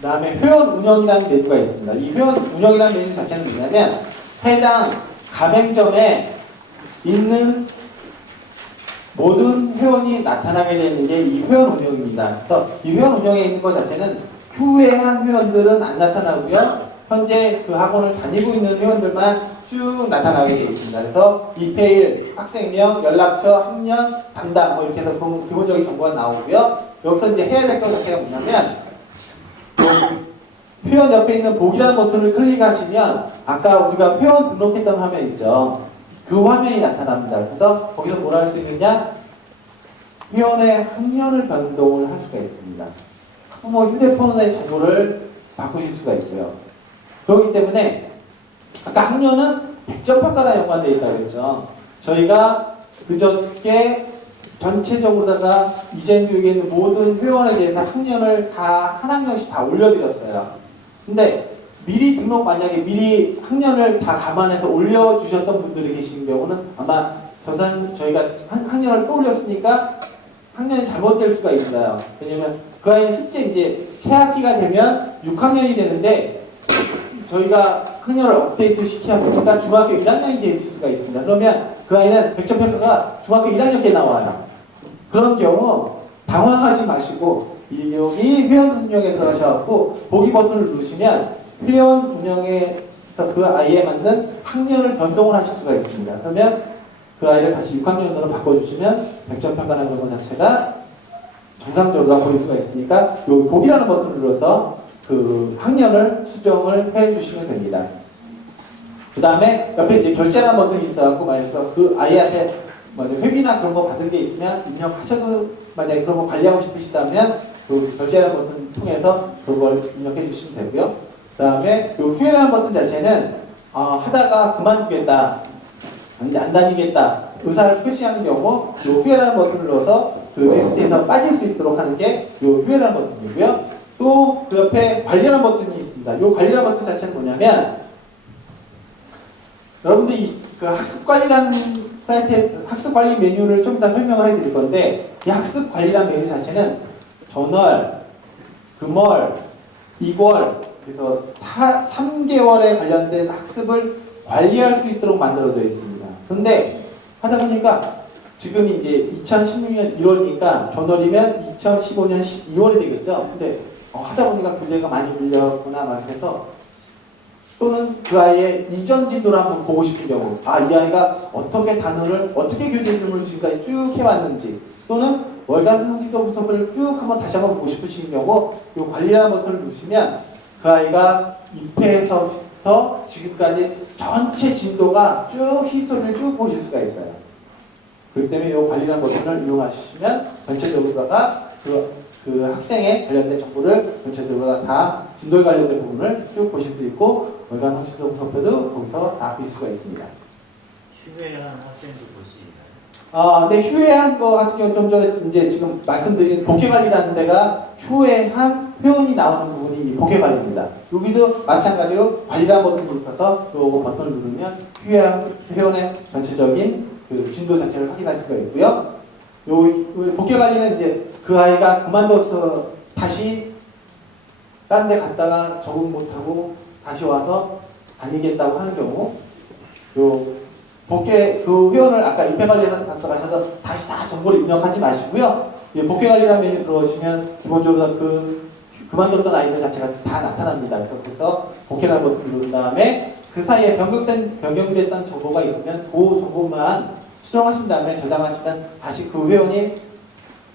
그 다음에 회원 운영이라는 메뉴가 있습니다. 이 회원 운영이라는 메뉴 자체는 뭐냐면 해당 가맹점에 있는 모든 회원이 나타나게 되는 게 이 회원 운영입니다. 그래서 이 회원 운영에 있는 것 자체는 휴회한 회원들은 안 나타나고요. 현재 그 학원을 다니고 있는 회원들만 쭉 나타나게 되어 있습니다. 그래서 이페일, 학생명, 연락처, 학년, 담당 뭐 이렇게 해서 기본적인 정보가 나오고요. 여기서 이제 해야 될 것 자체가 뭐냐면 회원 옆에 있는 복이라는 버튼을 클릭하시면 아까 우리가 회원 등록했던 화면 있죠. 그 화면이 나타납니다. 그래서 거기서 뭘 할 수 있느냐? 회원의 학년을 변동을 할 수가 있습니다. 뭐 휴대폰의 정보를 바꾸실 수가 있고요. 그렇기 때문에 아까 학년은 100점 평가랑 연관되어 있다고 했죠. 저희가 그저께 전체적으로다가 이재인 교육에 있는 모든 회원에 대해서 학년을 다 한 학년씩 다 올려드렸어요. 근데 미리 등록 만약에 미리 학년을 다 감안해서 올려주셨던 분들이 계신 경우는 아마 저희가 학년을 또 올렸으니까 학년이 잘못될 수가 있어요. 왜냐면 그 아이는 실제 이제 새학기가 되면 6학년이 되는데 저희가 학년을 업데이트 시켰으니까 중학교 1학년이 될 수가 있습니다. 그러면 그 아이는 100점 평가가 중학교 1학년 때 나와요. 그런 경우 당황하지 마시고 여기 회원 운영에 들어가셔서 보기 버튼을 누르시면 회원 운영에서 그 아이에 맞는 학년을 변동을 하실 수가 있습니다. 그러면 그 아이를 다시 6학년으로 바꿔주시면 100점 평가라는 것 자체가 정상적으로 보일 수가 있으니까 여기 보기라는 버튼을 눌러서 그 학년을 수정을 해주시면 됩니다. 그 다음에 옆에 이제 결제라는 버튼이 있어갖고 만약에 그 아이한테 회비나 그런 거 받은 게 있으면 입력하셔도 만약에 그런 거 관리하고 싶으시다면 그 결제라는 버튼 통해서 그걸 입력해 주시면 되고요. 그 다음에 이 휴회라는 버튼 자체는 하다가 그만두겠다, 안 다니겠다 의사를 표시하는 경우 이 휴회라는 버튼을 눌러서 그 리스트에서 빠질 수 있도록 하는 게 이 휴회라는 버튼이고요. 또 그 옆에 관리라는 버튼이 있습니다. 이 관리라는 버튼 자체는 뭐냐면 여러분들이 그 학습관리라는 사이트의 학습관리 메뉴를 좀 이따 설명을 해드릴 건데 이 학습관리라는 메뉴 자체는 전월, 금월, 이월 그래서 3개월에 관련된 학습을 관리할 수 있도록 만들어져 있습니다. 근데 하다 보니까 지금이 이제 2016년 1월이니까 전월이면 2015년 2월이 되겠죠. 근데 하다 보니까 문제가 많이 밀렸구나 막 해서 또는 그 아이의 이전 진도를 한번 보고 싶은 경우 이 아이가 어떻게 단어를 어떻게 교재 이름을 지금까지 쭉 해왔는지 또는 월간 성취도 분석을 쭉 한번 다시 한번 보고 싶으신 경우 이 관리라는 버튼을 누르시면 그 아이가 입회에서부터 지금까지 전체 진도가 쭉 히스토리를 쭉 보실 수가 있어요. 그렇기 때문에 이 관리라는 버튼을 이용하시면 전체적으로다가 그 학생에 관련된 정보를 전체적으로 다 진도에 관련된 부분을 쭉 보실 수 있고 월간 성취도 분석표도 거기서 다 보실 수가 있습니다. 휴회한 학생도 볼 수 있나요? 네, 휴회한 거 같은 경우는 좀 전에 이제 지금 말씀드린 복회관리라는 데가 휴회한 회원이 나오는 부분이 복회관리입니다. 여기도 마찬가지로 관리라는 버튼이 있어서 요거 버튼을 누르면 휴회한 회원의 전체적인 그 진도 자체를 확인할 수가 있고요. 요 복회관리는 이제 그 아이가 그만둬서 다시 다른 데 갔다가 적응 못하고 다시 와서 다니겠다고 하는 경우 요 복회 그 회원을 아까 입회관리에서 가셔서 다시 다 정보를 입력하지 마시고요. 복회관리라는 메뉴 들어오시면 기본적으로 그만뒀던 아이들 자체가 다 나타납니다. 그래서 복회라는 버튼을 누른 다음에 그 사이에 변경됐던 정보가 있으면 그 정보만 수정하신 다음에 저장하시면 다시 그 회원이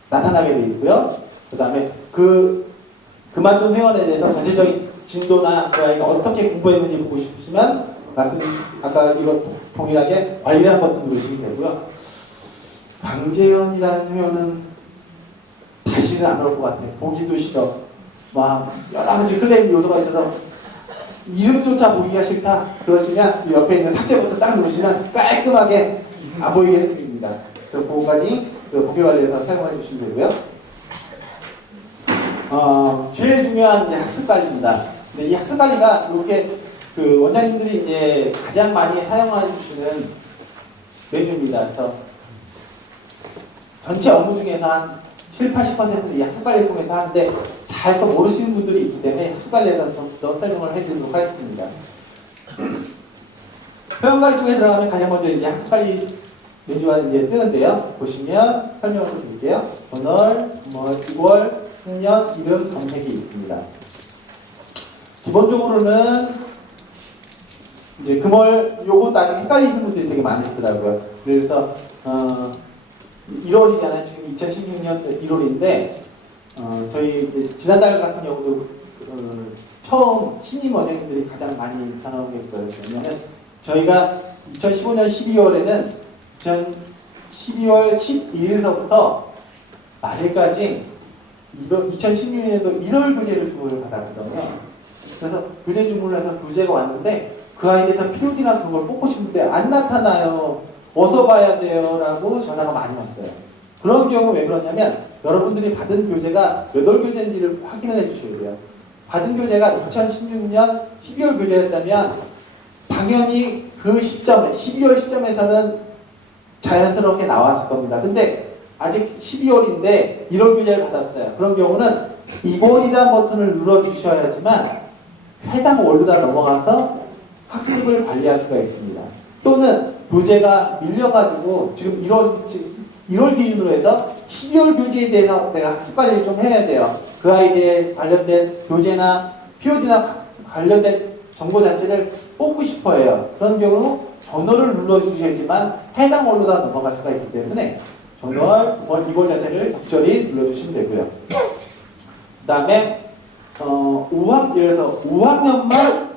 나타나게 되어 있고요. 그 다음에 그만둔 회원에 대해서 전체적인 진도나 그 아이가 어떻게 공부했는지 보고 싶으시면 아까 이거 동일하게 관리라는 버튼 누르시면 되고요. 강재현이라는 회원은 다시는 안 올 것 같아요. 보기도 싫어. 막 여러 가지 클레임 요소가 있어서 이름조차 보기가 싫다. 그러시면 옆에 있는 삭제 버튼 딱 누르시면 깔끔하게 안 보이게 해드립니다. 그래서 그거까지 복귀관리에서 사용해 주시면 되고요. 제일 중요한 이제 학습관리입니다. 근데 이 학습관리가 이렇게 그 원장님들이 이제 가장 많이 사용해 주시는 메뉴입니다. 그래서 전체 업무 중에서 한 7, 80%는 이 학습관리를 통해서 하는데 잘 또 모르시는 분들이 있기 때문에 학습관리에 대해서 좀 더 설명을 해드리도록 하겠습니다. 표현관리 쪽에 들어가면 가장 먼저 이제 학습관리 메뉴가 이제 뜨는데요. 보시면 설명을 좀 드릴게요. 번월, 이월, 학년, 이름, 검색이 있습니다. 기본적으로는 이제 금월 요거 나중에 헷갈리시는 분들이 되게 많으시더라고요. 그래서 1월이잖아요. 지금 2016년 1월인데 저희 이제 지난달 같은 경우도 처음 신임 원장님들이 가장 많이 전화오게 했어요. 왜냐면 저희가 2015년 12월에는 12월 11일서부터 말일까지 2016년도 1월 교재를 주문을 받았거든요. 그래서 교재 주문을 해서 교재가 왔는데 그 아이들이 POD나 그런 걸 뽑고 싶은데 안 나타나요. 어서 봐야 돼요. 라고 전화가 많이 왔어요. 그런 경우 왜 그러냐면 여러분들이 받은 교재가 몇 월 교재인지를 확인을 해주셔야 돼요. 받은 교재가 2016년 12월 교재였다면 당연히 그 시점에 12월 시점에서는 자연스럽게 나왔을 겁니다. 근데 아직 12월인데 1월 교재를 받았어요. 그런 경우는 이월이라는 버튼을 눌러주셔야지만 해당 월로 다 넘어가서 학습을 관리할 수가 있습니다. 또는 교재가 밀려가지고 지금 1월 기준으로 해서 12월 교재에 대해서 내가 학습 관리를 좀 해야 돼요. 그 아이디에 관련된 교재나 POD나 관련된 정보 자체를 뽑고 싶어 해요. 그런 경우 전월을 눌러주셔야지만 해당 월로 다 넘어갈 수가 있기 때문에 전월, 9월, 2월 자체를 적절히 눌러주시면 되고요. 그 다음에 5학년만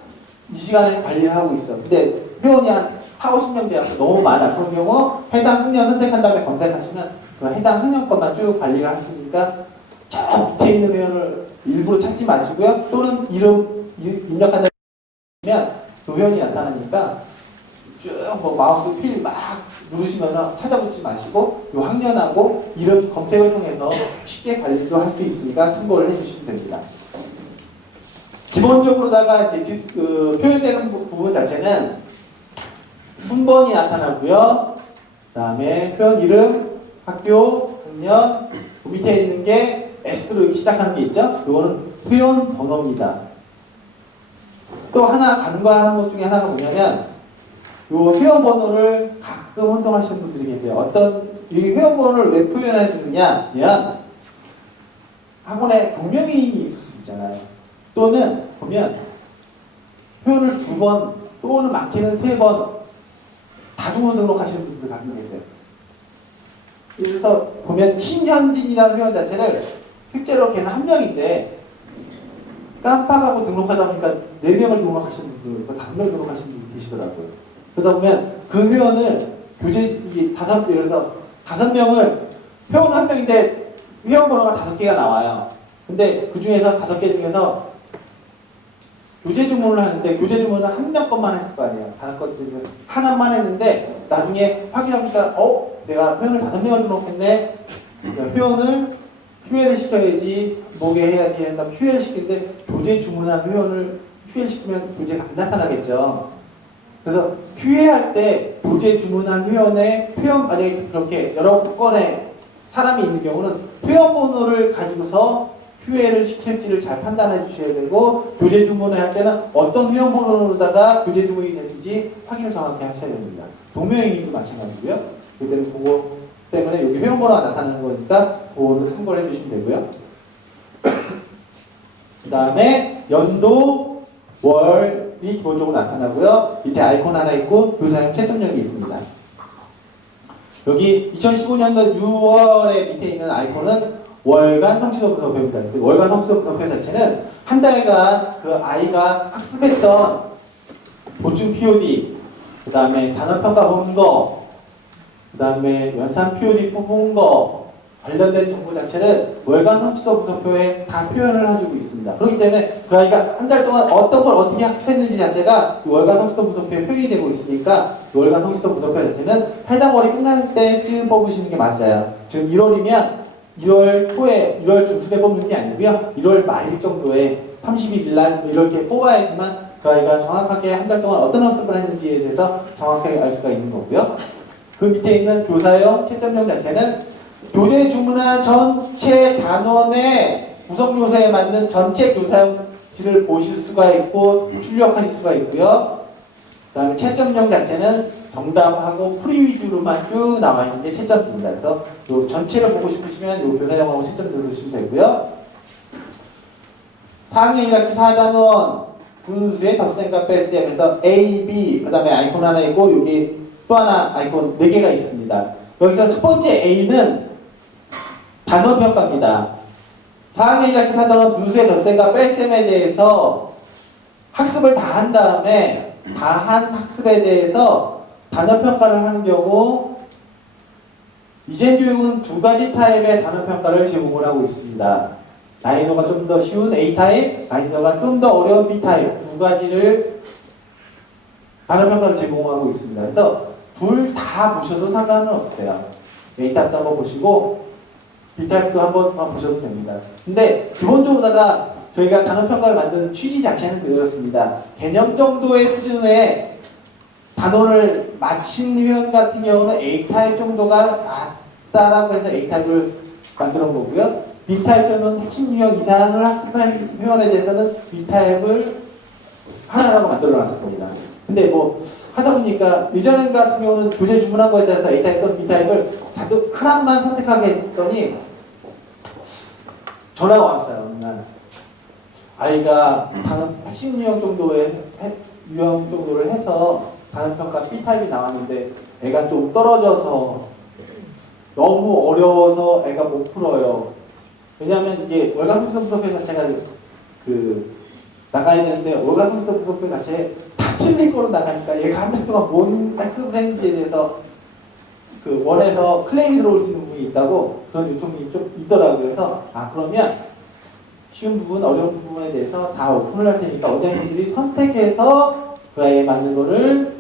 이 시간에 관리를 하고 있어요. 근데 회원이 한 4, 50명 돼서 너무 많아. 그런 경우 해당 학년 선택한 다음에 검색하시면 그 해당 학년 것만 쭉 관리가 하시니까 저 밑에 있는 회원을 일부러 찾지 마시고요. 또는 이름 입력한 다음에 그 회원이 나타나니까 쭉 뭐 마우스 휠 막 누르시면서 찾아보지 마시고 이 학년하고 이름 검색을 통해서 쉽게 관리도 할 수 있으니까 참고를 해주시면 됩니다. 기본적으로다가 이제 표현되는 부분 자체는 순번이 나타나고요. 그 다음에 표현 이름, 학교, 학년, 그 밑에 있는 게 S로 이렇게 시작하는 게 있죠. 이거는 회원 번호입니다. 또 하나 간과하는 것 중에 하나가 뭐냐면 이 회원 번호를 가끔 혼동하시는 분들이 계세요. 이 회원 번호를 왜 표현해 주느냐 하면 학원에 동명이인이 있을 수 있잖아요. 또는 보면 표현을 2번 또는 많게는 3번 다중으로 등록하시는 분들 가끔 계세요. 그래서 보면 신현진이라는 회원 자체를 실제로 걔는 1명인데 깜빡하고 등록하다 보니까 4명을 등록하시는 분들, 5명을 등록하시는 분들 계시더라고요. 그러다 보면 그 회원을 예를 들어서 5명을 회원 1명인데 회원 번호가 5개가 나와요. 근데 그 중에서 5개 중에서 교재 주문을 하는데 교재 주문은 1명 것만 했을 거 아니에요. 5건 중에 하나만 했는데 나중에 확인하니까 내가 회원을 5명을 등록했네. 회원을 휴회를 시켜야지 뭐게 해야지 한다면 휴회를 시키는데 교재 주문한 회원을 휴회를 시키면 교재가 안 나타나겠죠. 그래서 휴회할 때 교재 주문한 회원의 만약에 그렇게 여러 건의 사람이 있는 경우는 회원 번호를 가지고서 휴회를 시킬지를 잘 판단해 주셔야 되고 교재 주문을 할 때는 어떤 회원 번호로다가 교재 주문이 되는지 확인을 정확히 하셔야 됩니다. 동명이인도 마찬가지고요. 그때는 그거 때문에 여기 회원 번호가 나타나는 거니까 그거를 참고를 해주시면 되고요. 그 다음에 연도, 월이 기본적으로 나타나고요. 밑에 아이콘 하나 있고 교사용 채점력이 있습니다. 여기 2015년도 6월에 밑에 있는 아이콘은 월간 성취도 분석표입니다. 그 월간 성취도 분석표 자체는 한 달간 그 아이가 학습했던 보충 POD, 그 다음에 단어평가 본 거, 그 다음에 연산 POD 뽑은 거 관련된 정보 자체를 월간 성취도 분석표에 다 표현을 해주고 있습니다. 그렇기 때문에 그 아이가 한 달 동안 어떤 걸 어떻게 학습했는지 자체가 월간 성취도 분석표에 표현이 되고 있으니까 월간 성취도 분석표 자체는 해당 월이 끝날 때쯤 뽑으시는 게 맞아요. 지금 1월이면 1월 초에 1월 중순에 뽑는 게 아니고요. 1월 말일 정도에 30일 날 이렇게 뽑아야지만 그 아이가 정확하게 한 달 동안 어떤 학습을 했는지에 대해서 정확하게 알 수가 있는 거고요. 그 밑에 있는 교사용 채점령 자체는 교재 주문한 전체 단원의 구성 요소에 맞는 전체 교사용지를 보실 수가 있고 출력하실 수가 있고요. 그 다음에 채점령 자체는 정답하고 풀이 위주로만 쭉 나와 있는 게 채점입니다. 그래서 요 전체를 보고 싶으시면 요 교사용하고 채점 누르시면 되고요. 4학년 1학기 4단원 분수의 덧셈과 뺄셈에서 A, B, 그 다음에 아이콘 하나 있고 여기 또 하나 아이콘 4개가 있습니다. 여기서 첫 번째 A는 단원 평가입니다. 4학년 1학기 4단원 분수의 덧셈과 뺄셈에 대해서 학습을 다 한 다음에 다 한 학습에 대해서 단원 평가를 하는 경우 이젠 교육은 2가지 타입의 단원 평가를 제공을 하고 있습니다. 난이도가 좀 더 쉬운 A타입, 난이도가 좀 더 어려운 B타입 2가지를 단원 평가를 제공하고 있습니다. 그래서 둘 다 보셔도 상관은 없어요. A타입도 한번 보시고 B타입도 한번 보셔도 됩니다. 근데 기본적으로다가 저희가 단원 평가를 만든 취지 자체는 그렇습니다. 개념 정도의 수준의 단원을 마친 회원 같은 경우는 A타입 정도가 낫다라고 해서 A타입을 만들어 보고요. B타입 정도는 핵심 유형 이상을 학습한 회원에 대해서는 B타입을 하나라고 만들어 놨습니다. 근데 뭐 하다 보니까 이전 같은 경우는 교재 주문한 거에 따라서 A타입 또는 B타입을 다들 하나만 선택하게 했더니 전화가 왔어요. 아이가 단원 핵심 유형 정도를 해서 단원 평가 B타입이 나왔는데 애가 좀 떨어져서 너무 어려워서 애가 못 풀어요. 왜냐하면 이게 월간성취도 분석회 자체가 나가야 되는데 월간성취도 분석회 자체에 다 틀린 거로 나가니까 얘가 한 달 동안 뭔 학습을 했는지에 대해서 원에서 클레임이 들어올 수 있는 부분이 있다고 그런 요청이 좀 있더라고요. 그래서 그러면 쉬운 부분, 어려운 부분에 대해서 다 오픈을 할 테니까 원장님들이 선택해서 그 아이에 맞는 거를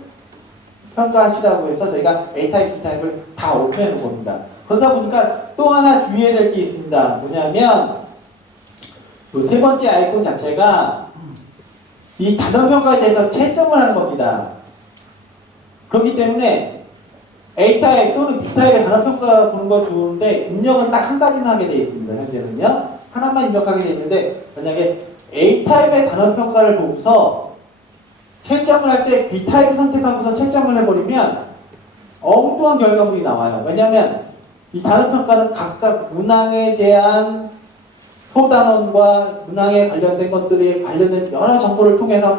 평가하시라고 해서 저희가 A타입, B타입을 다 오픈해 놓은 겁니다. 그러다 보니까 또 하나 주의해야 될 게 있습니다. 뭐냐면 그 세 번째 아이콘 자체가 이 단원 평가에 대해서 채점을 하는 겁니다. 그렇기 때문에 A타입 또는 B타입의 단원 평가 보는 거 좋은데 입력은 딱 한 가지만 하게 되어 있습니다. 현재는요. 하나만 입력하게 되어 있는데 만약에 A타입의 단원 평가를 보고서 채점을 할 때 B타입을 선택하고서 채점을 해버리면 엉뚱한 결과물이 나와요. 왜냐하면 이 단원 평가는 각각 문항에 대한 소단원과 문항에 관련된 것들이 관련된 여러 정보를 통해서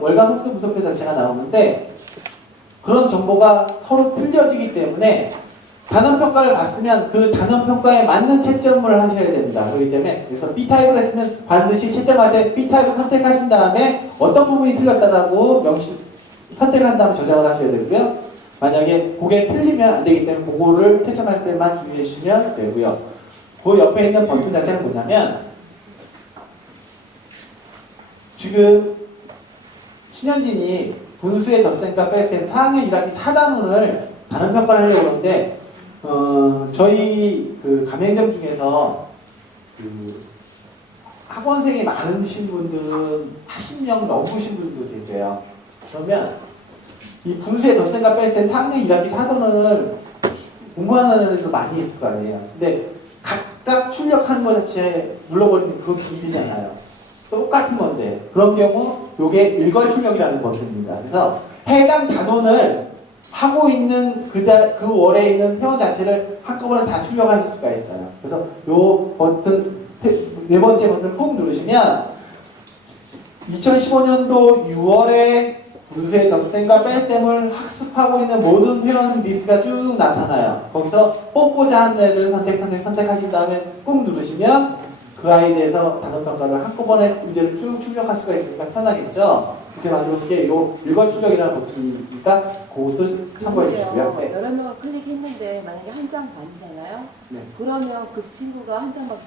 월간 흡수 분석표 자체가 나오는데 그런 정보가 서로 틀려지기 때문에 단원 평가를 봤으면 그 단원 평가에 맞는 채점을 하셔야 됩니다. 그렇기 때문에 그래서 B타입을 했으면 반드시 채점할 때 B타입을 선택하신 다음에 어떤 부분이 틀렸다라고 선택을 한 다음에 저장을 하셔야 되고요. 만약에 그게 틀리면 안 되기 때문에 그거를 채점할 때만 주의해 주시면 되고요. 그 옆에 있는 버튼 자체는 뭐냐면 지금 신현진이 분수의 덧셈과 뺄셈 4학년 1학기 4단원을 단원 평가를 하려고 하는데 저희 가맹점 중에서 학원생이 많으신 분들은 80명 넘으신 분들도 계세요. 그러면 이 분수의 덧셈과 뺄셈 4학년 1학기 4단원을 공부하는 애들도 많이 있을 거 아니에요. 근데 각각 출력하는 것 자체 눌러버리면 그거 길이잖아요. 똑같은 건데 그런 경우 이게 일괄 출력이라는 버튼입니다. 그래서 해당 단원을 하고 있는 그 월에 있는 회원 자체를 한꺼번에 다 출력하실 수가 있어요. 그래서 요 버튼 네 번째 버튼을 꾹 누르시면 2015년도 6월에 분수의 덧셈과 뺄셈을 학습하고 있는 모든 회원 리스트가 쭉 나타나요. 거기서 뽑고자 하는 애를 선택하신 다음에 꾹 누르시면 그 아이에 대해서 단원 평가를 한꺼번에 문제를 쭉 출력할 수가 있으니까 편하겠죠. 이렇게 만들어서 이 일괄 출력이라는 버튼이니까 그것도 참고해 주시고요. 네. 여러 명을 클릭했는데 만약에 한 장 반이잖아요. 네. 그러면 그 친구가 한 장 반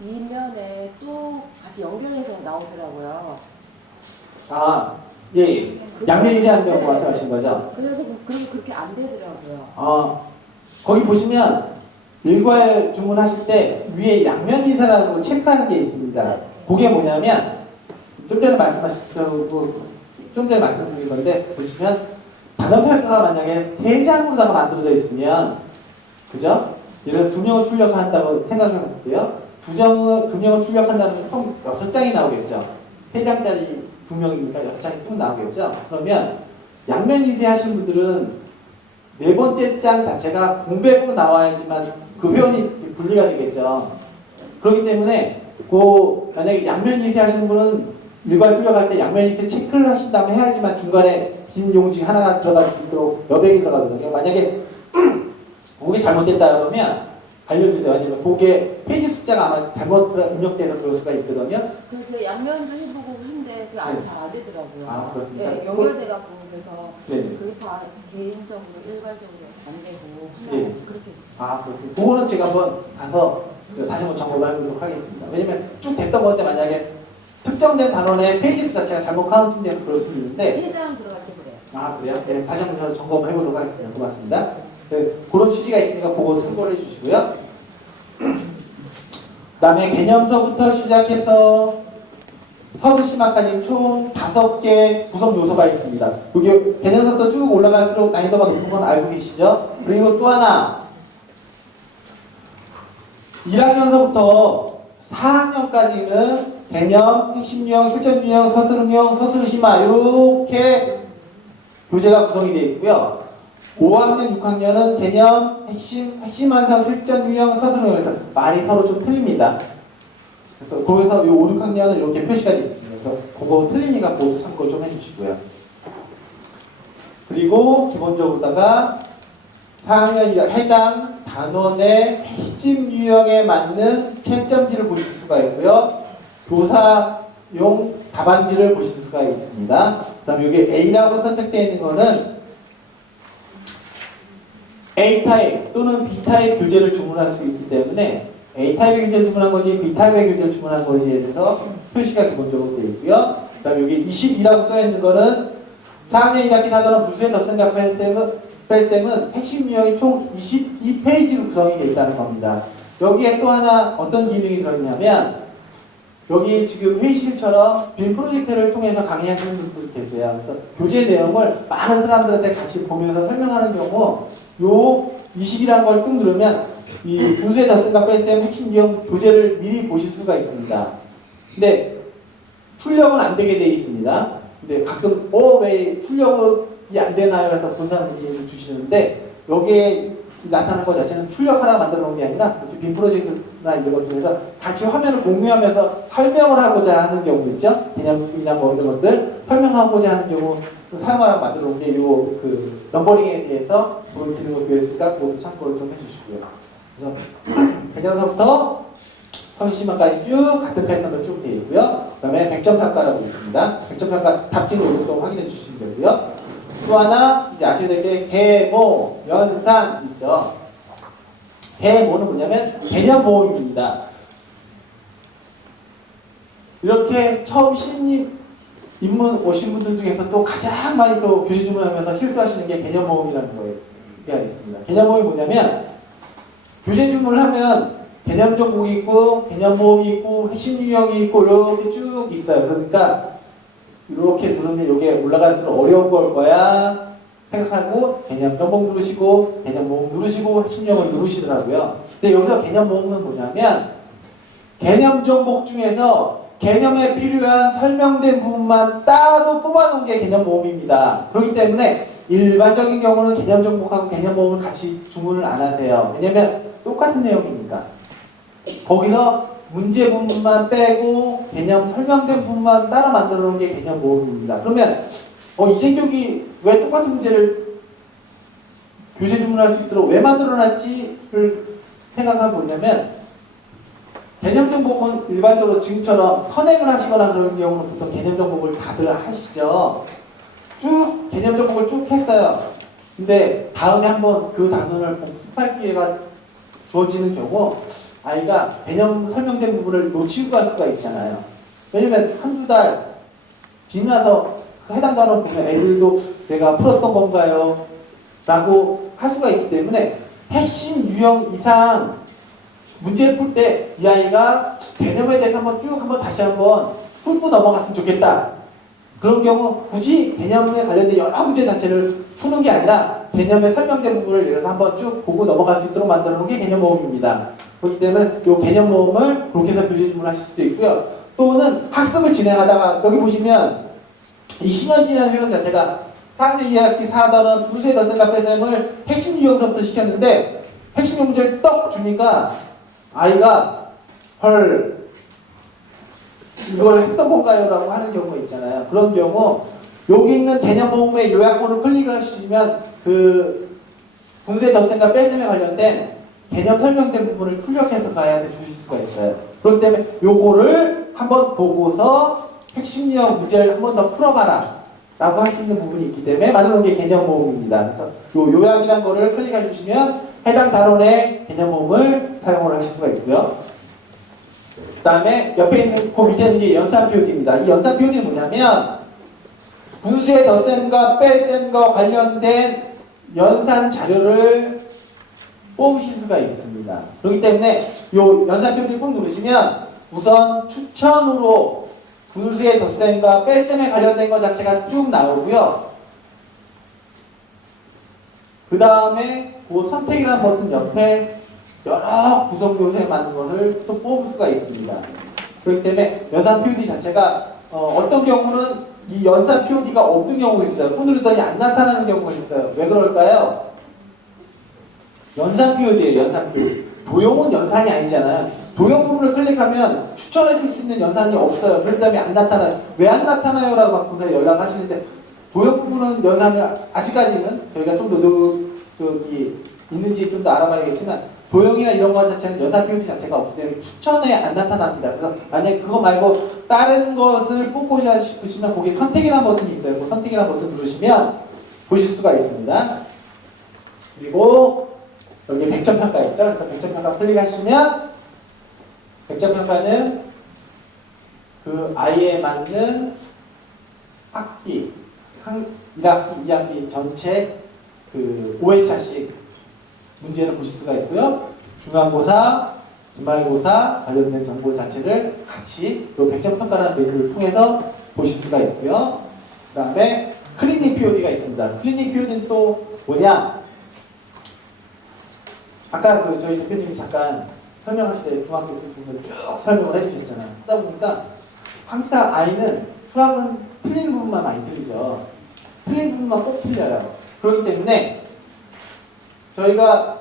뒷면에 또 같이 연결해서 나오더라고요. 예. 양면이 대한 경우 말씀하신 거죠? 그래서 그렇게 안 되더라고요. 거기 보시면 일괄 주문하실 때 위에 양면 인사라고 체크하는 게 있습니다. 그게 뭐냐면 좀 전에 말씀드린 건데 보시면 단원 평가가 만약에 3장으로다가 만들어져 있으면 그죠? 예를 들어 2명을 출력한다고 생각해 볼게요. 금형을 출력한다는 총 6장이 나오겠죠. 3장짜리 금형이니까 6장이 쭉 나오겠죠. 그러면 양면 인쇄 하시는 분들은 4번째 장 자체가 공백으로 나와야지만 그 회원이 분리가 되겠죠. 그렇기 때문에 만약에 양면 인쇄 하시는 분은 일괄 출력할 때 양면 인쇄 체크를 하신 다음에 해야지만 중간에 긴 용지 하나가 들어갈 수 있도록 여백이 들어가거든요. 만약에 그게 잘못됐다 그러면 알려주세요. 아니면 그게 페이지 숫자가 아마 잘못 입력돼서 그럴 수가 있거든요. 그래서 양면도 해보고 한데 그게 네. 잘 안 되더라고요. 아, 그렇습니까? 네, 연결돼갖고 그래서 네. 그게 다 개인적으로 일괄적으로 안 되고 네. 그렇게 했어요. 아, 그렇습니다. 그거는 제가 한번 가서 다시 한번 점검을 해보도록 하겠습니다. 왜냐면 쭉 됐던 건데 만약에 특정된 단원의 페이지 수 자체가 잘못 카운팅돼서 그럴 수 있는데 3장 들어갈 때 그래요. 아, 그래요? 네, 다시 한번 점검을 해보도록 하겠습니다. 고맙습니다. 네, 그런 취지가 있으니까 그거 참고를 해주시고요. 그 다음에 개념서부터 시작해서 서술시마까지 총 5개 구성 요소가 있습니다. 여기 개념서부터 쭉 올라갈수록 난이도가 높은 건 알고 계시죠? 그리고 또 하나 1학년서부터 4학년까지는 개념, 핵심 유형, 실전 유형, 서술음 유형, 서술시마 이렇게 교재가 구성이 되어 있고요. 5학년, 6학년은 개념, 핵심 완성, 실전 유형, 서술음 유형에서 말이 서로 좀 틀립니다. 그래서 이 5, 6학년은 이렇게 표시가 되어 있습니다. 그래서 그거 틀리니까 모두 참고 좀 해주시고요. 그리고 기본적으로다가 4학년 해당 단원의 핵심 유형에 맞는 채점지를 보실 수가 있고요. 교사용 답안지를 보실 수가 있습니다. 그 다음에 여기 A라고 선택되어 있는 거는 A타입 또는 B타입 교재를 주문할 수 있기 때문에 A타입의 교재를 주문한 건지 B타입의 교재를 주문한 건지에 대해서 표시가 기본적으로 되어 있고요. 그 다음에 여기 22라고 써있는 거는 4학년 1학기 사전은 무수의 덧셈과 뺄셈은 핵심 유형이 총 22페이지로 구성이 되어 있다는 겁니다. 여기에 또 하나 어떤 기능이 들어있냐면 여기 지금 회의실처럼 빔 프로젝트를 통해서 강의하시는 분들이 계세요. 그래서 교재 내용을 많은 사람들한테 같이 보면서 설명하는 경우 요 20이라는 걸 꾹 누르면 이 분수의 덧셈과 뺄셈 핵심 유형 교재를 미리 보실 수가 있습니다. 근데 출력은 안 되게 되어 있습니다. 근데 가끔 왜 출력이 안 되나요? 해서 본사님이 주시는데 여기에 나타나는 것 자체는 출력하라 만들어 놓은 게 아니라 빔 프로젝트나 이런 것들 해서 같이 화면을 공유하면서 설명을 하고자 하는 경우 있죠? 개념이나 뭐 이런 것들 설명하고자 하는 경우 사용하라고 만들어 놓은 게 그 넘버링에 대해서 보여드리는 거 되었으니까 그것도 참고를 좀 해주시고요. 그래서 개념서부터 서술시마까지 쭉 같은 패턴으로 쭉 되어 있고요. 그 다음에 100점 평가라고 있습니다. 100점 평가 답지를 또 확인해 주시면 되고요. 또 하나 이제 아셔야 될 게 개모, 연산 있죠. 개모는 뭐냐면 개념 모음입니다. 이렇게 처음 신입 입문 오신 분들 중에서 또 가장 많이 또 교재 주문하면서 실수하시는 게 개념 모음이라는 거예요. 있습니다. 개념 모음이 뭐냐면 교재 주문을 하면 개념 정복이 있고 개념 모음이 있고 핵심 유형이 있고 이렇게 쭉 있어요. 그러니까 이렇게 누르면 이게 올라갈수록 어려운 걸 거야 생각하고 개념 정복 누르시고 개념 모음 누르시고 핵심 유형을 누르시더라고요. 근데 여기서 개념 모음은 뭐냐면 개념 정복 중에서 개념에 필요한 설명된 부분만 따로 뽑아놓은 게 개념 모음입니다. 그렇기 때문에 일반적인 경우는 개념 정복하고 개념 모음을 같이 주문을 안 하세요. 왜냐면 똑같은 내용이니까. 거기서 문제 부분만 빼고 개념 설명된 부분만 따로 만들어 놓은 게 개념 모음입니다. 그러면 이재격이 왜 똑같은 문제를 교재 주문할 수 있도록 왜 만들어 놨지를 생각해 보냐면 개념 정복은 일반적으로 지금처럼 선행을 하시거나 그런 경우는 보통 개념 정복을 다들 하시죠. 쭉 개념 정복을 쭉 했어요. 근데 다음에 한번 그 단원을 복습할 기회가 주어지는 경우 아이가 개념 설명된 부분을 놓치고 갈 수가 있잖아요. 왜냐면 한두 달 지나서 그 해당 단원 보면 애들도 내가 풀었던 건가요? 라고 할 수가 있기 때문에 핵심 유형 이상 문제를 풀 때 이 아이가 개념에 대해서 한번 다시 한번 훑고 넘어갔으면 좋겠다. 그런 경우 굳이 개념에 관련된 여러 문제 자체를 푸는 게 아니라 개념에 설명된 부분을 예를 들어서 한번 쭉 보고 넘어갈 수 있도록 만들어 놓은 게 개념 모음입니다. 그렇기 때문에 이 개념 모음을 그렇게 해서 교재 주문하실 수도 있고요. 또는 학습을 진행하다가 여기 보시면 이 신현진이라는 회원 자체가 4학년 2학기 4단원 부수의 덧셈과 뺄셈을 핵심 유형서부터 시켰는데 핵심 문제를 떡 주니까 아이가 헐 이걸 했던 건가요? 라고 하는 경우가 있잖아요. 그런 경우 여기 있는 개념 모음의 요약본을 클릭하시면 그 분수의 덧셈과 뺄셈에 관련된 개념 설명된 부분을 출력해서 그 아이한테 주실 수가 있어요. 그렇기 때문에 요거를 한번 보고서 핵심 유형 문제를 한번 더 풀어봐라 라고 할 수 있는 부분이 있기 때문에 만들어 놓은 게 개념 모음입니다. 그래서 요 요약이란 거를 클릭해 주시면 해당 단원의 개념 모음을 사용을 하실 수가 있고요. 그 다음에 옆에 있는 그 밑에 있는 게 연산 표기입니다. 이 연산 표기는 뭐냐면 분수의 덧셈과 뺄셈과 관련된 연산 자료를 뽑으실 수가 있습니다. 그렇기 때문에 이 연산 표기를 꾹 누르시면 우선 추천으로 분수의 덧셈과 뺄셈에 관련된 것 자체가 쭉 나오고요. 그 다음에 그 선택이라는 버튼 옆에 여러 구성 요소에 맞는 것을 또 뽑을 수가 있습니다. 그렇기 때문에 연산 POD 자체가 어떤 경우는 이 연산 POD가 없는 경우가 있어요. 꾹 누르더니 안 나타나는 경우가 있어요. 왜 그럴까요? 연산 POD예요. 연산 POD. 도형은 연산이 아니잖아요. 도형 부분을 클릭하면 추천해 줄 수 있는 연산이 없어요. 그렇기 때문에 안 나타나요. 왜 안 나타나요? 라고 막 분명히 연락하시는데 도형 부분은 연산을 아직까지는 저희가 좀 더 있는지 좀 더 알아봐야겠지만 도형이나 이런 것 자체는 연산 POD 자체가 없기 때문에 추천에 안 나타납니다. 그래서 만약에 그거 말고 다른 것을 뽑고자 싶으시면 거기 선택이라는 버튼이 있어요. 그 선택이라는 버튼 누르시면 보실 수가 있습니다. 그리고 여기 100점 평가 있죠? 그래서 100점 평가 클릭하시면 100점 평가는 그 아이에 맞는 학기, 1학기, 2학기 전체 그 5회차씩 문제를 보실 수가 있고요. 중간고사, 기말고사 관련된 정보 자체를 같이 이 100점 평가라는 메뉴를 통해서 보실 수가 있고요. 그 다음에 클리닝 POD가 있습니다. 클리닝 POD는 또 뭐냐? 아까 그 저희 대표님이 잠깐 설명하실 때 중학교 부분을 쭉 설명을 해주셨잖아요. 그러다 보니까 항상 아이는 수학은 틀리는 부분만 많이 틀리죠. 틀리는 부분만 꼭 틀려요. 그렇기 때문에 저희가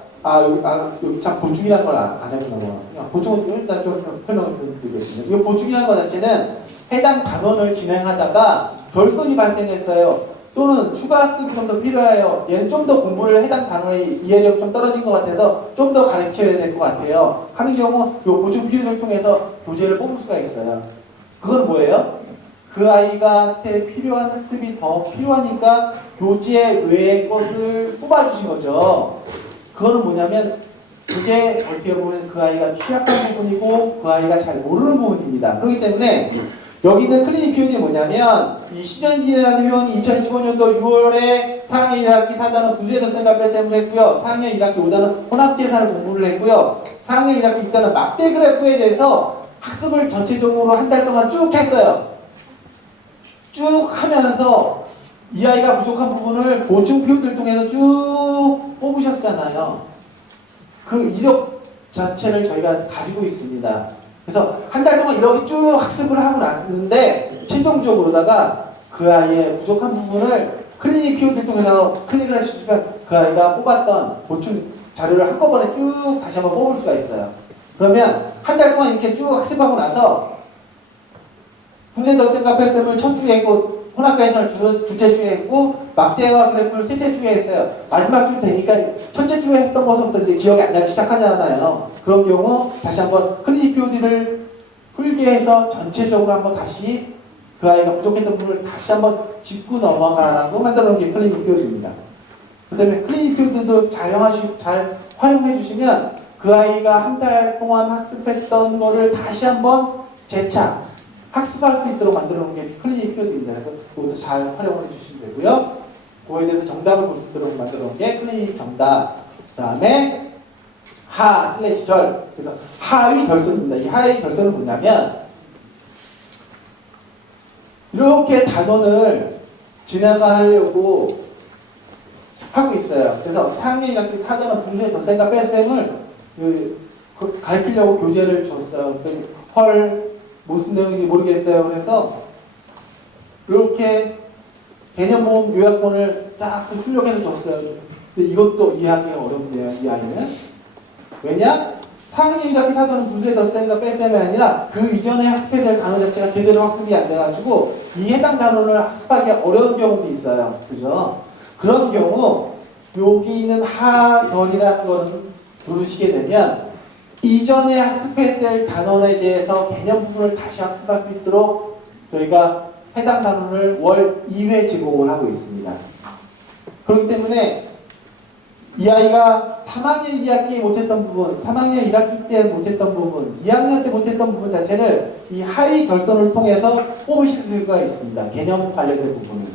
여기 참 보충이라는 걸 안 해보나. 보충은 일단 좀 설명을 드리겠습니다. 이 보충이라는 것 자체는 해당 단원을 진행하다가 결손이 발생했어요. 또는 추가 학습이 좀 더 필요해요. 얘는 좀 더 공부를 해당 단원의 이해력이 좀 떨어진 것 같아서 좀 더 가르쳐야 될 것 같아요. 하는 경우 이 보충 피드를 통해서 교재를 뽑을 수가 있어요. 그건 뭐예요? 그 아이한테 필요한 학습이 더 필요하니까 교재 외의 것을 뽑아주신 거죠. 그거는 뭐냐면 그게 어떻게 보면 그 아이가 취약한 부분이고 그 아이가 잘 모르는 부분입니다. 그렇기 때문에 여기 있는 클리닉 POD는 뭐냐면 이 신현기라는 회원이 2015년도 6월에 4학년 1학기 4단원 분수의 덧셈과 뺄셈을 했고요. 4학년 1학기 5단원 혼합계산을 공부를 했고요. 4학년 1학기 6단원 막대 그래프에 대해서 학습을 전체적으로 한 달 동안 쭉 했어요. 쭉 하면서 이 아이가 부족한 부분을 보충 POD를 통해서 쭉 뽑으셨잖아요. 그 이력 자체를 저희가 가지고 있습니다. 그래서 한 달 동안 이렇게 쭉 학습을 하고 났는데 최종적으로다가 그 아이의 부족한 부분을 클리닉 POD를 통해서 클릭을 하시면 그 아이가 뽑았던 보충 자료를 한꺼번에 쭉 다시 한번 뽑을 수가 있어요. 그러면 한 달 동안 이렇게 쭉 학습하고 나서 분의 덧셈과 뺄셈을 첫 주에 했고 혼합계산을 둘째 주에 했고 막대와 그래프를 셋째 주에 했어요. 마지막 주 되니까 첫째 주에 했던 것부터 이제 기억이 안 나기 시작하잖아요. 그런 경우 다시 한번 클리닉 POD를 풀게 해서 전체적으로 한번 다시 그 아이가 부족했던 부분을 다시 한번 짚고 넘어가라고 만들어 놓은 게 클리닉 POD입니다. 그 다음에 클리닉 POD도 잘 활용해 주시면 그 아이가 한 달 동안 학습했던 거를 다시 한번 재차 학습할 수 있도록 만들어 놓은 게 클리닉 POD입니다. 그래서 그것도 잘 활용해 주시면 되고요. 그거에 대해서 정답을 볼 수 있도록 만들어 놓은 게 클리닉 정답. 그 다음에 하/결. 그래서 하의 결선입니다. 이 하의 결선은 뭐냐면 이렇게 단원을 지나가려고 하고 있어요. 그래서 4학년 1학기 4단원 분수의 덧셈과 뺄셈을 가르치려고 교재를 줬어요. 헐, 무슨 내용인지 모르겠어요. 그래서 이렇게 개념 모음 요약본을 딱 출력해서 줬어요. 근데 이것도 이해하기가 어렵네요. 이 아이는. 왜냐? 4학년 1학기 사전은 분수에 덧셈과 뺄셈이 아니라 그 이전에 학습해야 될 단어 자체가 제대로 학습이 안 돼가지고 이 해당 단어를 학습하기 어려운 경우도 있어요. 그죠? 그런 경우 여기 있는 하결이라는 거는 누르시게 되면 이전에 학습해야 될 단원에 대해서 개념 부분을 다시 학습할 수 있도록 저희가 해당 단원을 월 2회 제공을 하고 있습니다. 그렇기 때문에 이 아이가 3학년 2학기에 못했던 부분, 3학년 1학기 때 못했던 부분, 2학년 때 못했던 부분 자체를 이 하위 결선을 통해서 뽑으실 수가 있습니다. 개념 관련된 부분은.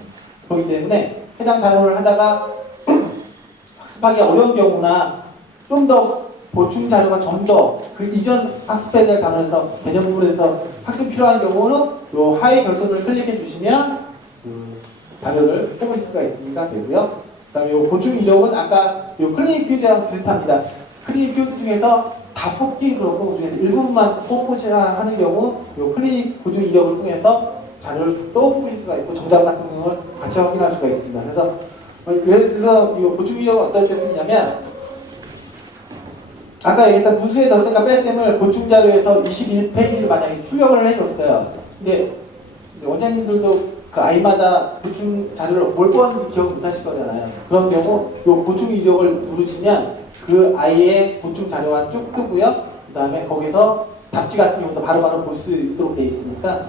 그렇기 때문에 해당 단원을 하다가 학습하기 어려운 경우나 좀 더 보충 자료가 좀 더 그 이전 학습해야 될 단원에서 개념 부분에서 학습 필요한 경우는 이 하위 결선을 클릭해 주시면 그 자료를 뽑으실 수가 있으니까 되고요. 그 다음에 이 보충 이력은 아까 이 클리닉 필드랑 비슷합니다. 클리닉 필드 중에서 다 뽑기 그렇고 그 중에서 일부분만 뽑고자 하는 경우 이 클리닉 보충 이력을 통해서 자료를 또 뽑을 수가 있고 정답 같은 경우를 같이 확인할 수가 있습니다. 그래서 예를 들어서 이 보충 이력을 어떨 때 쓰느냐면 아까 얘기했던 분수의 덧셈과 뺄셈을 보충 자료에서 21페이지를 만약에 출력을 해줬어요. 근데 원장님들도 그 아이마다 보충 자료를 뭘 뽑았는지 기억 못 하실 거잖아요. 그런 경우 이 보충 이력을 누르시면 그 아이의 보충 자료가 쭉 뜨고요. 그 다음에 거기서 답지 같은 경우도 바로바로 볼 수 있도록 되어 있으니까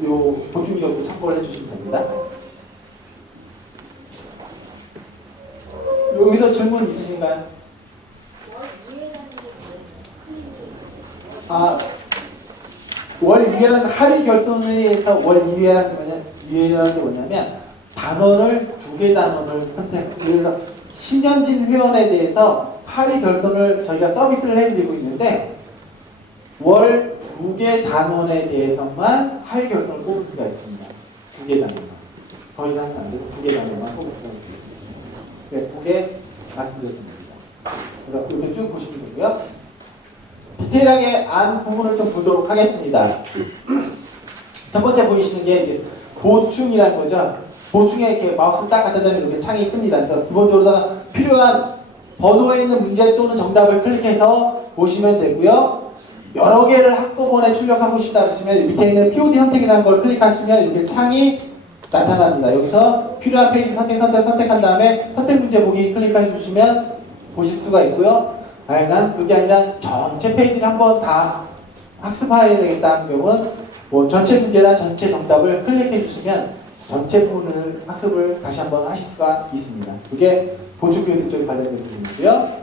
이 보충 이력도 참고를 해주시면 됩니다. 여기서 질문 있으신가요? 월 2회라는 하위 결손에서 월 2회라는 게 뭐냐면 단어를 두 개 단어를 그래서 신현진 회원에 대해서 하위 결손을 저희가 서비스를 해드리고 있는데 월 두 개 단원에 대해서만 하위 결손을 뽑을 수가 있습니다. 두 개 단어만. 더 이상은 안 되고 두 개 단어만 뽑을 수가 있습니다. 예쁘게 말씀드렸습니다. 그래서 이렇게 쭉 보시면 되고요. 디테일하게 안 부분을 좀 보도록 하겠습니다. 첫 번째 보이시는 게 이제 보충이라는 거죠. 보충에 이렇게 마우스를 딱 갖다 대면 이렇게 창이 뜹니다. 그래서 기본적으로 필요한 번호에 있는 문제 또는 정답을 클릭해서 보시면 되고요. 여러 개를 한꺼번에 출력하고 싶다 하시면 밑에 있는 POD 선택이라는 걸 클릭하시면 이렇게 창이 나타납니다. 여기서 필요한 페이지 선택한 다음에 선택 문제 보기 클릭해 주시면 보실 수가 있고요. 난 그게 아니라 전체 페이지를 한번 다 학습해야 되겠다는 경우는 뭐 전체 문제나 전체 정답을 클릭해 주시면 전체 부분을 학습을 다시 한번 하실 수가 있습니다. 그게 보충교육 쪽에 관련된 부분이고요.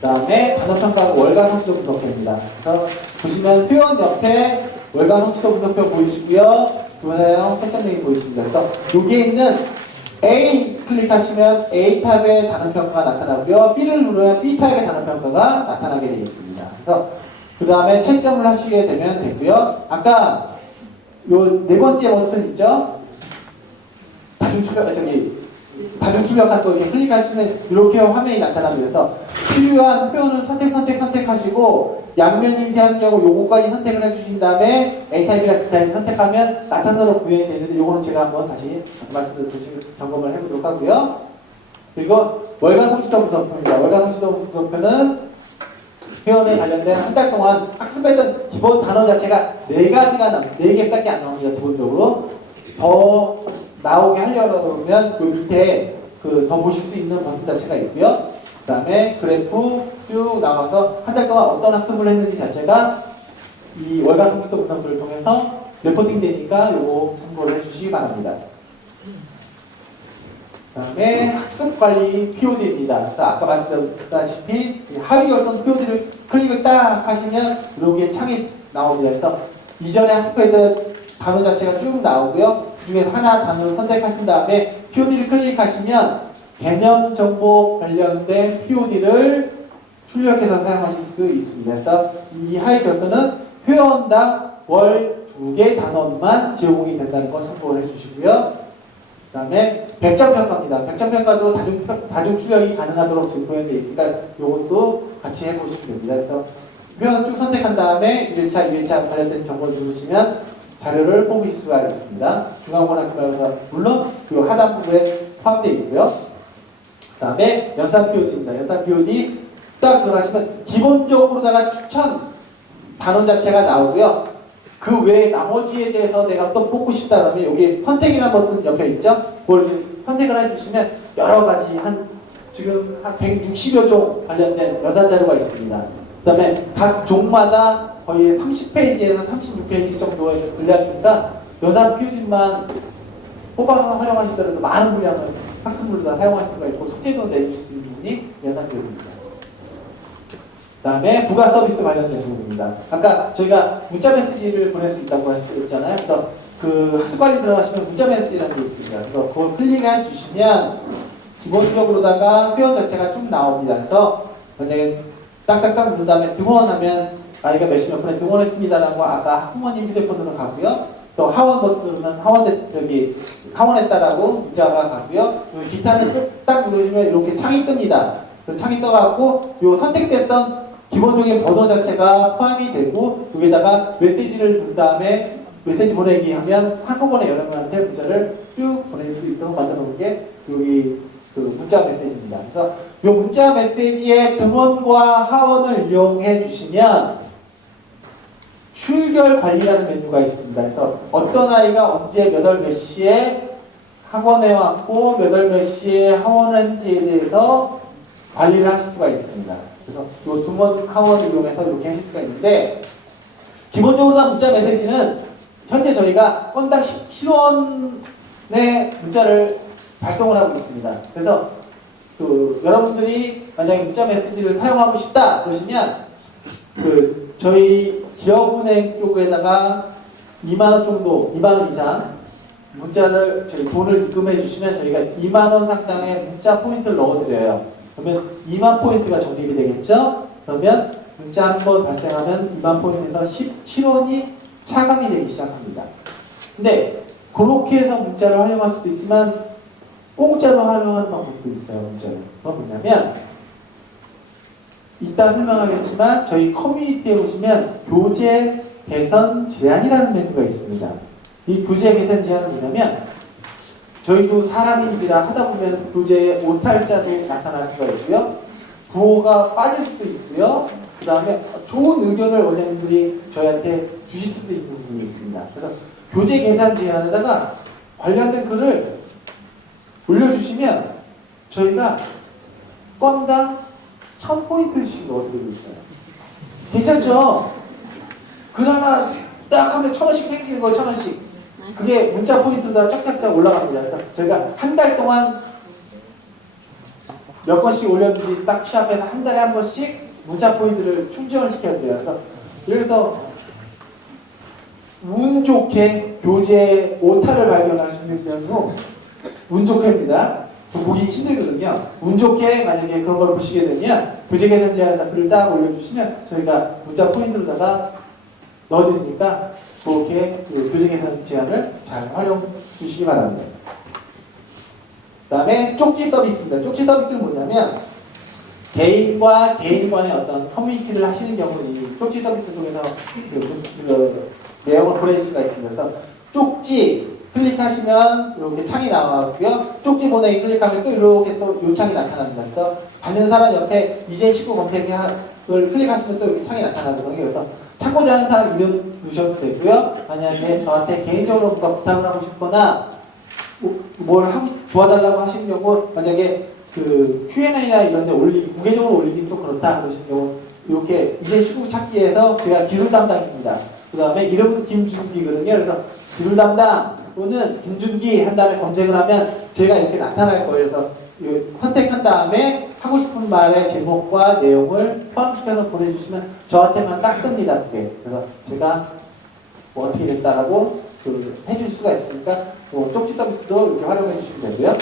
그 다음에 단어평가는 월간 성취도 분석표입니다. 그래서 보시면 회원 옆에 월간 성취도 분석표 보이시고요. 조사형 채점등이 보이십니다. 그래서 여기에 있는 A 클릭하시면 A타입의 단어평가가 나타나고요. B를 누르면 B타입의 단어평가가 나타나게 되어 있습니다. 그래서 그 다음에 채점을 하시게 되면 되고요. 아까 요 네 번째 버튼 있죠? 다중출력할 거 이렇게 클릭하시면 이렇게 화면이 나타납니다. 그래서 필요한 표현을 선택하시고 양면 인쇄하는 경우 요거까지 선택을 해주신 다음에 A타입이랑 B타입을 선택하면 나타나도록 구현이 되는데 요거는 제가 한번 다시 말씀드리고 점검을 해보도록 하고요. 그리고 월간 성취도 분석표입니다. 월간 성취도 분석표는 표현에 관련된 한 달 동안 학습했던 기본 단어 자체가 4개밖에 안 나옵니다. 기본적으로. 더 나오게 하려고 그러면 그 밑에 더 보실 수 있는 버튼 자체가 있고요. 그 다음에 그래프 쭉 나와서 한 달 동안 어떤 학습을 했는지 자체가 이 월간 성취도 분석표를 통해서 레포팅 되니까 요거 참고를 해주시기 바랍니다. 그 다음에 학습관리 POD입니다. 그래서 아까 말씀드렸다시피 하위 결선 POD를 클릭을 딱 하시면 이렇게 창이 나옵니다. 그래서 이전에 학습했던 단어 자체가 쭉 나오고요. 그 중에서 하나 단어를 선택하신 다음에 POD를 클릭하시면 개념 정보 관련된 POD를 출력해서 사용하실 수 있습니다. 그래서 이 하위 결선은 회원당 월 2개 단원만 제공이 된다는 거 참고를 해주시고요. 그 다음에 100점 평가입니다. 100점 평가도 다중 출력이 가능하도록 지금 표현되어 있으니까 이것도 같이 해보시면 됩니다. 그래서 표현 쭉 선택한 다음에 1회차, 2회차 관련된 정보를 누르시면 자료를 뽑으실 수가 있습니다. 중앙고등학교라서 물론 그 하단부에 포함되어 있고요. 그 다음에 연산 POD입니다. 연산 POD 딱 들어가시면 기본적으로다가 추천 단원 자체가 나오고요. 그 외에 나머지에 대해서 내가 또 뽑고 싶다면 여기 선택이라는 버튼 옆에 있죠? 그걸 선택을 해주시면 여러 가지 지금 한 160여 종 관련된 연산 자료가 있습니다. 그 다음에 각 종마다 거의 30페이지에서 36페이지 정도의 분량이니까 연산 POD만 뽑아서 활용하시더라도 많은 분량을 학습물로 다 사용할 수가 있고 숙제도 내주실 수 있는 부분이 연산 POD입니다. 그 다음에 부가 서비스 관련된 부분입니다. 아까 저희가 문자 메시지를 보낼 수 있다고 했잖아요. 그래서 그 학습관리 들어가시면 문자 메시지라는 게 있습니다. 그래서 그걸 클릭해 주시면 기본적으로다가 표현 자체가 쭉 나옵니다. 그래서 만약에 딱딱딱 누른 다음에 등원하면 아이가 몇십 분에 등원했습니다라고 아까 학부모님 휴대폰으로 가고요. 또 하원 버튼은 하원했다라고 문자가 가고요. 기타는 딱 누르시면 이렇게 창이 뜹니다. 그 창이 떠갖고 요 선택됐던 기본적인 번호 자체가 포함이 되고 여기다가 메시지를 준 다음에 메시지 보내기 하면 한꺼번에 여러 명한테 문자를 쭉 보낼 수 있도록 만들어 놓은 게 여기 그 문자 메시지입니다. 그래서 이 문자 메시지의 등원과 하원을 이용해 주시면 출결 관리라는 메뉴가 있습니다. 그래서 어떤 아이가 언제 몇 월 몇 시에 학원에 왔고 몇 월 몇 시에 하원한지에 대해서 관리를 하실 수가 있습니다. 그래서 이 등원 하원을 이용해서 이렇게 하실 수가 있는데 기본적으로 문자 메시지는 현재 저희가 건당 17원의 문자를 발송을 하고 있습니다. 그래서 그 여러분들이 만약에 문자 메시지를 사용하고 싶다 그러시면 그 저희 기업은행 쪽에다가 2만원 정도, 2만원 이상 문자를 저희 돈을 입금해 주시면 저희가 2만원 상당의 문자 포인트를 넣어드려요. 그러면 2만 포인트가 적립이 되겠죠? 그러면 문자 한 번 발생하면 2만 포인트에서 17원이 차감이 되기 시작합니다. 근데 그렇게 해서 문자를 활용할 수도 있지만 공짜로 활용하는 방법도 있어요. 문자를. 그건 뭐냐면 이따 설명하겠지만 저희 커뮤니티에 보시면 교재 개선 제한이라는 메뉴가 있습니다. 이 교재 개선 제한은 뭐냐면 저희도 사람인지라 하다 보면 교재에 오탈자도 나타날 수가 있고요. 부호가 빠질 수도 있고요. 그 다음에 좋은 의견을 원장님들이 저희한테 주실 수도 있는 부분이 있습니다. 그래서 교재 계산 제한에다가 관련된 글을 올려주시면 저희가 건당 1000포인트씩 넣어드리고 있어요. 괜찮죠? 글 하나 딱 하면 1000원씩 생기는 거예요. 1000원씩. 그게 문자 포인트로 쫙쫙쫙 올라갑니다. 그래서 저희가 한 달 동안 몇 번씩 올렸는지 딱 취합해서 한 달에 한 번씩 문자 포인트를 충전을 시켜드려요. 그래서 예를 들어서 운 좋게 교재 오타를 발견하시는 경우 운 좋게입니다. 보기 힘들거든요. 운 좋게 만약에 그런 걸 보시게 되면 교재 개선 제한에다 글을 딱 올려주시면 저희가 문자 포인트로다가 넣어드리니까 그렇게 그 교재 개선 제한을 잘 활용해 주시기 바랍니다. 그 다음에 쪽지 서비스입니다. 쪽지 서비스는 뭐냐면 개인과 개인 간의 어떤 커뮤니티를 하시는 경우는 이 쪽지 서비스 쪽에서 그 내용을 보낼 수가 있습니다. 그래서 쪽지 클릭하시면 이렇게 창이 나왔고요. 쪽지 보내기 클릭하면 또 이렇게 또 요 창이 나타납니다. 그래서 받는 사람 옆에 이제 식구 검색을 클릭하시면 또 이렇게 창이 나타나거든요. 그래서 찾고자 하는 사람 이름 넣으셔도 되고요. 만약에 저한테 개인적으로 뭔가 부탁을 하고 싶거나 뭘 도와달라고 하시는 경우 만약에 그 Q&A나 이런 데 공개적으로 올리기 좀 그렇다 그러시는 경우 이렇게 이제 식구 찾기에서 제가 기술 담당입니다. 그 다음에 이름은 김준기거든요. 그래서 기술 담당 또는 김준기 한 다음에 검색을 하면 제가 이렇게 나타날 거예요. 그래서 선택한 다음에 하고 싶은 말의 제목과 내용을 포함시켜서 보내주시면 저한테만 딱 뜹니다. 그게. 그래서 제가 뭐 어떻게 됐다라고 해줄 수가 있으니까 쪽지 서비스도 이렇게 활용해 주시면 되고요.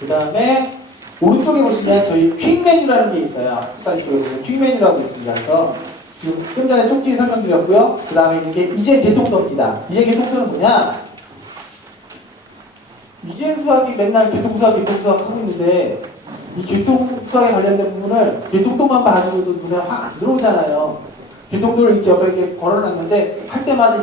그 다음에 오른쪽에 보시면 저희 퀵 메뉴라는 게 있어요. 스타일 쪽에 보면 퀵 메뉴라고 있습니다. 그래서 지금 좀 전에 쪽지 설명드렸고요. 그 다음에 이게 이제 개통서입니다. 이제 개통서는 뭐냐? 이제 수학이 맨날 개통수학, 개통수학 하고 있는데 이 교통수학에 관련된 부분을 교통도만 봐주고도 눈에 확 안 들어오잖아요. 교통도를 이렇게 옆에 이렇게 걸어놨는데 할 때마다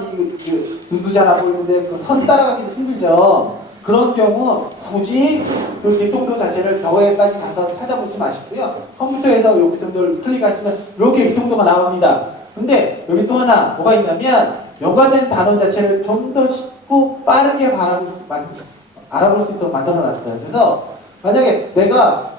눈도 잘 안 보이는데 그 선 따라가기도 힘들죠. 그런 경우 굳이 그 교통도 자체를 겨우에까지 가서 찾아보지 마시고요. 컴퓨터에서 이 교통도를 클릭하시면 이렇게 교통도가 나옵니다. 근데 여기 또 하나 뭐가 있냐면 연관된 단어 자체를 좀 더 쉽고 빠르게 알아볼 수 있도록 만들어 놨어요. 그래서 만약에 내가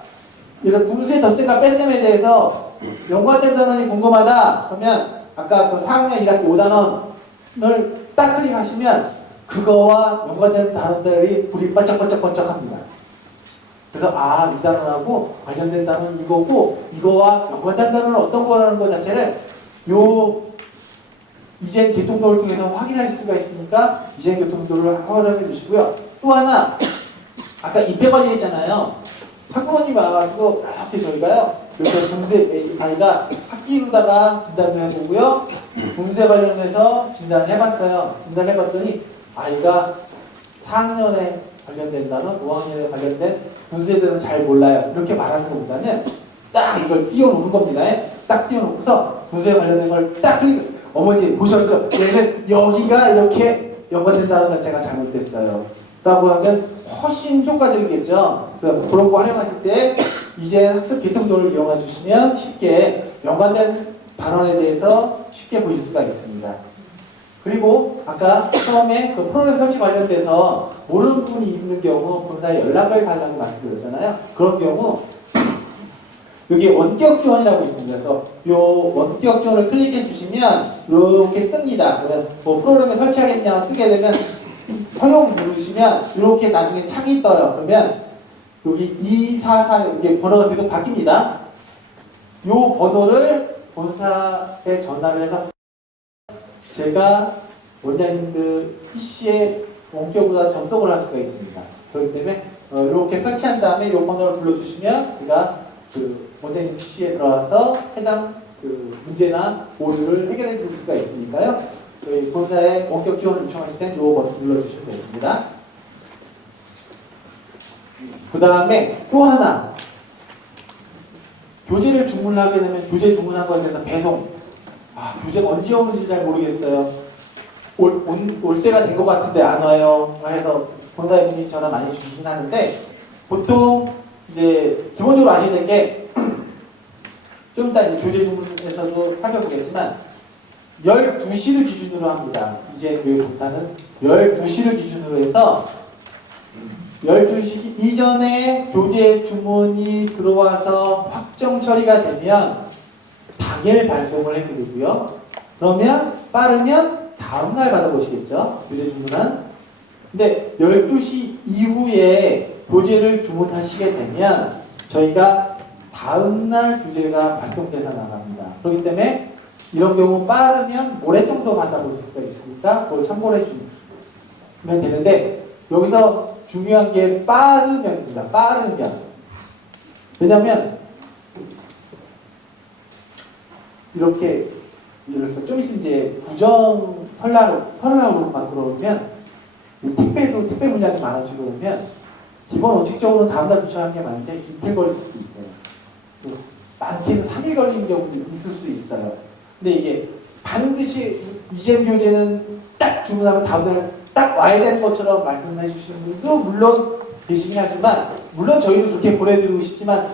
이런 분수의 덧셈과 뺄셈에 대해서 연관된 단원이 궁금하다 그러면 아까 그 4학년 1학기 5단원을 딱 클릭하시면 그거와 연관된 단원들이 불이 번쩍번쩍번쩍합니다. 그래서 아, 이 단원하고 관련된 단원은 이거고 이거와 연관된 단원은 어떤 거라는 것 자체를 이젠 교통도를 통해서 확인할 수가 있으니까 이젠 교통도를 활용해 주시고요. 또 하나 아까 입대관리 했잖아요. 학부모님 와가지고 이렇게 저희가요 이렇게 분수에 아이가 학기로다가 진단을 해보고요. 분수에 관련해서 진단을 해봤어요. 진단을 해봤더니 아이가 4학년에 관련된 단원, 5학년에 관련된 분수에 대해서 잘 몰라요. 이렇게 말하는 것보다는 딱 이걸 띄워놓는 겁니다. 딱 띄워놓고서 분수에 관련된 걸 딱 클릭. 어머니 보셨죠? 얘는 여기가 이렇게 연관된다는 자체가 잘못됐어요. 라고 하면 훨씬 효과적이겠죠. 그런 거 활용하실 때 이제 학습 개통도를 이용해 주시면 쉽게 연관된 단원에 대해서 쉽게 보실 수가 있습니다. 그리고 아까 처음에 그 프로그램 설치 관련돼서 모르는 부분이 있는 경우 본사에 연락을 달라고 말씀드렸잖아요. 그런 경우 여기 원격 지원이라고 있습니다. 그래서 이 원격 지원을 클릭해 주시면 이렇게 뜹니다. 그러면 뭐 프로그램을 설치하겠냐 뜨게 되면 허용 누르시면 이렇게 나중에 창이 떠요. 그러면 여기 244 이게 번호가 계속 바뀝니다. 이 번호를 본사에 전화를 해서 제가 원장님들 PC에 원격보다 접속을 할 수가 있습니다. 그렇기 때문에 이렇게 설치한 다음에 이 번호를 불러주시면 제가 그 원장님 PC에 들어와서 해당 그 문제나 오류를 해결해 줄 수가 있으니까요. 저희 본사에 원격 지원을 요청하실 때는 이 버튼 눌러주시면 됩니다. 그 다음에 또 하나 교재를 주문하게 되면 교재 주문한 거에 대해서 배송 교재가 언제 오는지 잘 모르겠어요. 올 때가 된 것 같은데 안 와요. 그래서 본사에 분이 전화 많이 주시긴 하는데 보통 이제 기본적으로 아셔야 될 게 좀 이따 교재 주문에서도 살펴보겠지만 12시를 기준으로 합니다. 이제 교육 본사는 12시를 기준으로 해서 12시 이전에 교재 주문이 들어와서 확정 처리가 되면 당일 발송을 해드리고요. 그러면 빠르면 다음날 받아보시겠죠. 교재 주문은. 근데 12시 이후에 교재를 주문하시게 되면 저희가 다음날 교재가 발송돼서 나갑니다. 그렇기 때문에 이런 경우 빠르면 모레 정도 받아볼 수가 있으니까 그걸 참고를 해주면 되는데 여기서 중요한 게 빠르면입니다. 빠르면. 왜냐면 이렇게 예를 좀 있으면 이제 부정 설날로만 들어오면 택배 물량이 많아지고 오면 기본 원칙적으로 다음날 도착하는 게 많은데 이틀 걸릴 수도 있어요. 많게는 3일 걸리는 경우도 있을 수 있어요. 근데 이게 반드시 이전 교재는 딱 주문하면 다음날 딱 와야 되는 것처럼 말씀해 주시는 분도 물론 계시긴 하지만 물론 저희도 그렇게 보내드리고 싶지만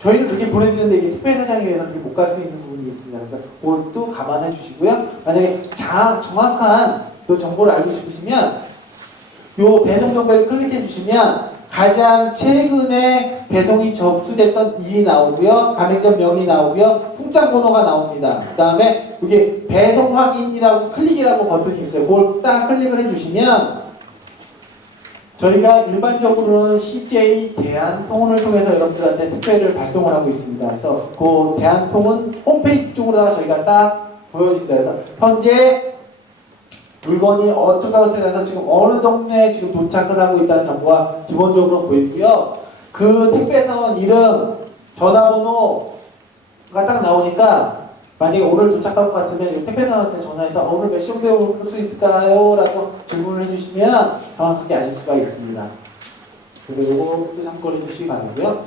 저희는 그렇게 보내드리는데 이게 택배 사장에 의해서 그렇게 못 갈 수 있는 부분이 있습니다. 그러니까 그것도 감안해 주시고요. 만약에 정확한 그 정보를 알고 싶으시면 요 배송 정보를 클릭해 주시면 가장 최근에 배송이 접수됐던 일이 나오고요. 가맹점 명이 나오고요. 통장 번호가 나옵니다. 그 다음에 여기 배송 확인이라고 클릭이라고 버튼이 있어요. 그걸 딱 클릭을 해주시면 저희가 일반적으로는 CJ 대한통운을 통해서 여러분들한테 택배를 발송을 하고 있습니다. 그래서 그 대한통운 홈페이지 쪽으로다가 저희가 딱 보여줍니다. 그래서 현재 물건이 어떤 곳에 가서 지금 어느 동네에 지금 도착을 하고 있다는 정보가 기본적으로 보이고요. 그 택배사원 이름, 전화번호가 딱 나오니까 만약에 오늘 도착할 것 같으면 이 택배사원한테 전화해서 오늘 몇 시경대에 올 수 있을까요? 라고 질문을 해주시면 정확하게 아실 수가 있습니다. 그리고 이것도 참고해 주시기 바라고요.